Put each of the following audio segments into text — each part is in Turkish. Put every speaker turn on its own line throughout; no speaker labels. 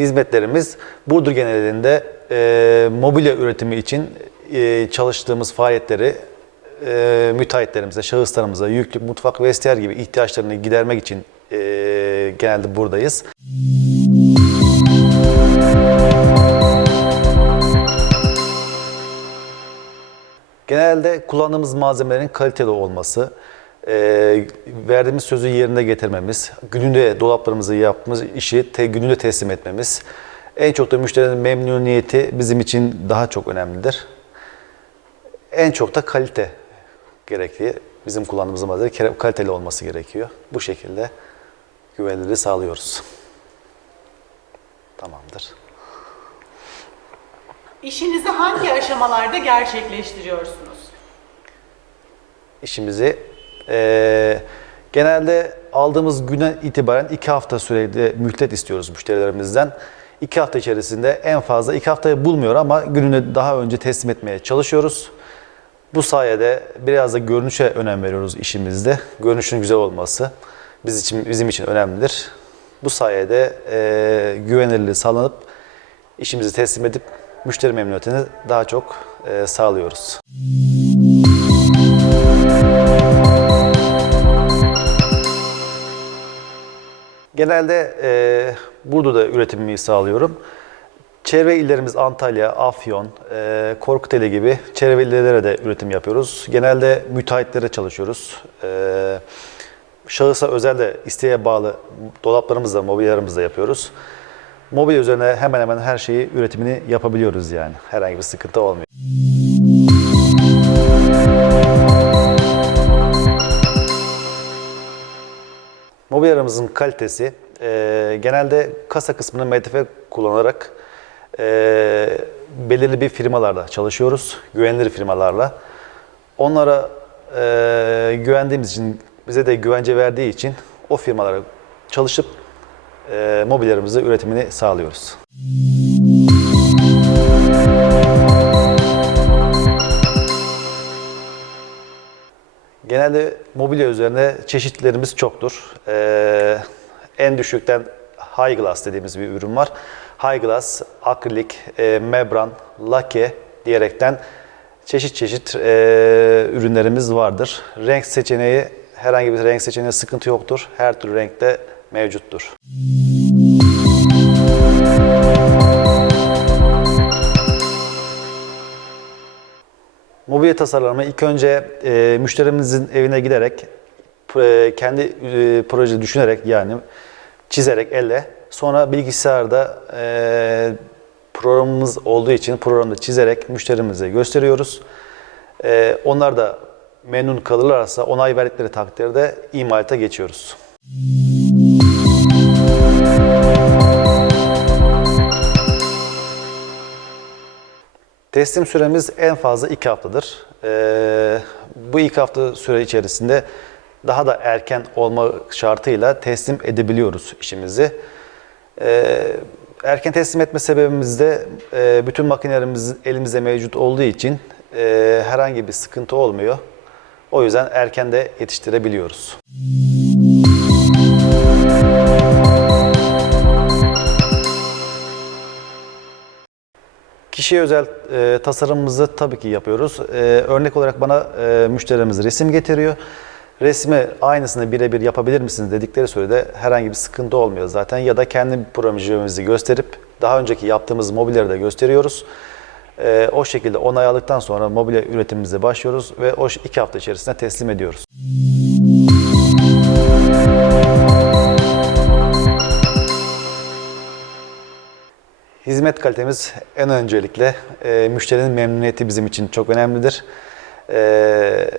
Hizmetlerimiz Burdur genelinde e, mobilya üretimi için e, çalıştığımız faaliyetleri e, müteahhitlerimize, şahıslarımıza, yüklük, mutfak, vestiyer gibi ihtiyaçlarını gidermek için e, genelde buradayız. Genelde kullandığımız malzemelerin kaliteli olması, e, verdiğimiz sözü yerine getirmemiz, gününde dolaplarımızı yaptığımız işi te, gününde teslim etmemiz, en çok da müşterinin memnuniyeti bizim için daha çok önemlidir. En çok da kalite gerekli. Bizim kullandığımız malzeme kaliteli olması gerekiyor. Bu şekilde güvenilirliği sağlıyoruz. Tamamdır.
İşinizi hangi aşamalarda gerçekleştiriyorsunuz?
işimizi. Ee, genelde aldığımız güne itibaren iki hafta sürede mühlet istiyoruz müşterilerimizden. İki hafta içerisinde en fazla iki haftayı bulmuyor ama gününü daha önce teslim etmeye çalışıyoruz. Bu sayede biraz da görünüşe önem veriyoruz işimizde. Görünüşün güzel olması biz için, bizim için önemlidir. Bu sayede e, güvenilirliği sağlanıp işimizi teslim edip müşteri memnuniyetini daha çok e, sağlıyoruz. Genelde e, Burdur'da üretimimi sağlıyorum. Çevre illerimiz Antalya, Afyon, e, Korkuteli gibi çevre illere de üretim yapıyoruz. Genelde müteahhitlere çalışıyoruz. E, şahısa özel de isteğe bağlı dolaplarımızda, mobilyalarımızda yapıyoruz. Mobilya üzerine hemen hemen her şeyi üretimini yapabiliyoruz yani. Herhangi bir sıkıntı olmuyor. Mobilyalarımızın kalitesi e, genelde kasa kısmını MDF kullanarak e, belirli bir firmalarda çalışıyoruz. Güvenilir firmalarla. Onlara e, güvendiğimiz için, bize de güvence verdiği için o firmalara çalışıp e, mobilyalarımızı üretimini sağlıyoruz. Genelde mobilya üzerine çeşitlerimiz çoktur. Ee, en düşükten high glass dediğimiz bir ürün var. High glass, akrilik, e, membran, lake diyerekten çeşit çeşit e, ürünlerimiz vardır. Renk seçeneği, herhangi bir renk seçeneği sıkıntı yoktur. Her türlü renkte mevcuttur. Mobilya tasarlama ilk önce e, müşterimizin evine giderek e, kendi e, proje düşünerek yani çizerek elle sonra bilgisayarda e, programımız olduğu için programda çizerek müşterimize gösteriyoruz. E, onlar da memnun kalırlarsa onay verdikleri takdirde imalata geçiyoruz. Teslim süremiz en fazla iki haftadır. Ee, bu iki hafta süre içerisinde daha da erken olma şartıyla teslim edebiliyoruz işimizi. Ee, erken teslim etme sebebimiz de e, bütün makinelerimiz elimizde mevcut olduğu için e, herhangi bir sıkıntı olmuyor. O yüzden erken de yetiştirebiliyoruz. Kişiye özel e, tasarımımızı tabii ki yapıyoruz. E, örnek olarak bana e, müşterilerimiz resim getiriyor. Resmi aynısını birebir yapabilir misiniz dedikleri sürede herhangi bir sıkıntı olmuyor zaten. Ya da kendi projemizi gösterip daha önceki yaptığımız mobilyaları da gösteriyoruz. E, o şekilde onay aldıktan sonra mobilya üretimimize başlıyoruz ve o iki hafta içerisinde teslim ediyoruz. Hizmet kalitemiz en öncelikle e, müşterinin memnuniyeti bizim için çok önemlidir. E,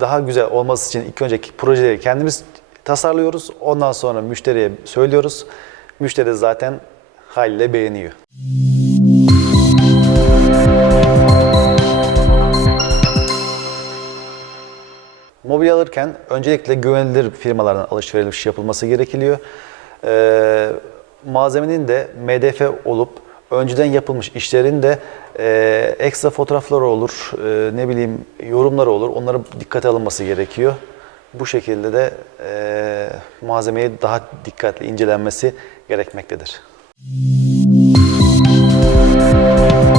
daha güzel olması için ilk önceki projeleri kendimiz tasarlıyoruz. Ondan sonra müşteriye söylüyoruz. Müşteri zaten haliyle beğeniyor. Mobilya alırken öncelikle güvenilir firmalardan alışveriş yapılması gerekiyor. Ee, malzemenin de MDF olup önceden yapılmış işlerin de e, ekstra fotoğrafları olur, e, ne bileyim yorumları olur. Onlara dikkate alınması gerekiyor. Bu şekilde de e, malzemeyi daha dikkatli incelenmesi gerekmektedir.
Müzik